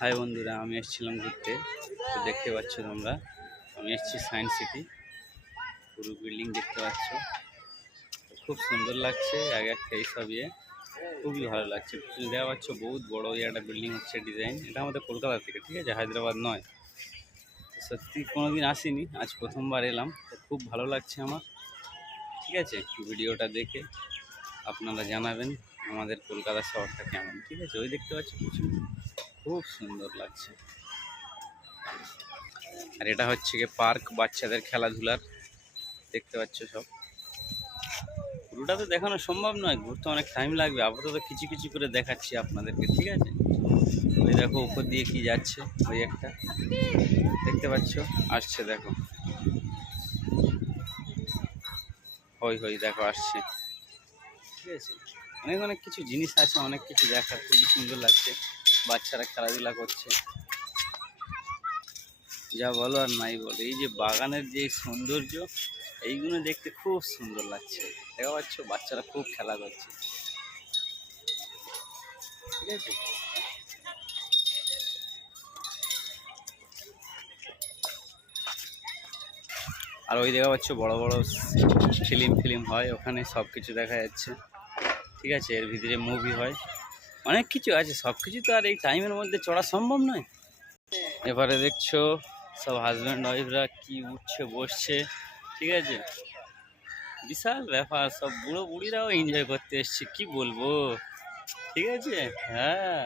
High বন্ধুরা, আমি এসেছিলাম ঘুরতে। তো দেখতে পাচ্ছ তোমরা, আমি এসেছি সায়েন্স সিটি। পুরো বিল্ডিং দেখতে পাচ্ছ, খুব সুন্দর লাগছে। এক একটা এইসব খুবই ভালো লাগছে। তুমি দেখা পাচ্ছ বহুত বড় একটা বিল্ডিং হচ্ছে, ডিজাইন। এটা আমাদের কলকাতা থেকে, ঠিক আছে, হায়দ্রাবাদ নয়। সত্যি কোনোদিন আসিনি, আজ প্রথমবার এলাম। তো খুব ভালো লাগছে আমার। ঠিক আছে, ভিডিওটা দেখে আপনারা জানাবেন আমাদের কলকাতা শহরটা কেমন। ঠিক আছে, ওই দেখতে পাচ্ছ কিছু, খুব সুন্দর লাগছে। আর এটা হচ্ছে গিয়ে পার্ক, বাচ্চাদের খেলাধুলার। দেখতে পাচ্ছ সব, পুরোটা তো দেখানো সম্ভব নয়, ঘুরতে অনেক টাইম লাগবে। আপাতত কিছু কিছু করে দেখাচ্ছি আপনাদেরকে, ঠিক আছে। ওই দেখো উপর দিয়ে কি যাচ্ছে, ওই একটা দেখতে পাচ্ছ, আসছে দেখো, হই হই দেখো আসছে। ঠিক আছে, অনেক অনেক কিছু জিনিস আছে, অনেক কিছু দেখার, খুবই সুন্দর লাগছে। বাচ্চারা খেলাধুলা করছে, যা বলো আর নাই বলো। এই যে বাগানের যে সৌন্দর্য, এইগুলো দেখতে খুব সুন্দর লাগছে। দেখা পাচ্ছ বাচ্চারা খুব খেলা করছে, ঠিক আছে। আর ওই দেখা পাচ্ছ বড় বড় ফিল্ম হয়, ওখানে সব কিছু দেখা যাচ্ছে। ঠিক আছে, এর ভিতরে মুভি হয়, অনেক কিছু আছে। সব কিছু তো আর এই টাইমের মধ্যে চড়া সম্ভব নয়। এবারে দেখছো সব হাজব্যান্ড ওয়াইফরা কি উঠছে বসছে, ঠিক আছে। বিশাল ব্যাপার, সব বুড়ো বুড়িরাও এনজয় করতে এসছে, কি বলবো। ঠিক আছে, হ্যাঁ।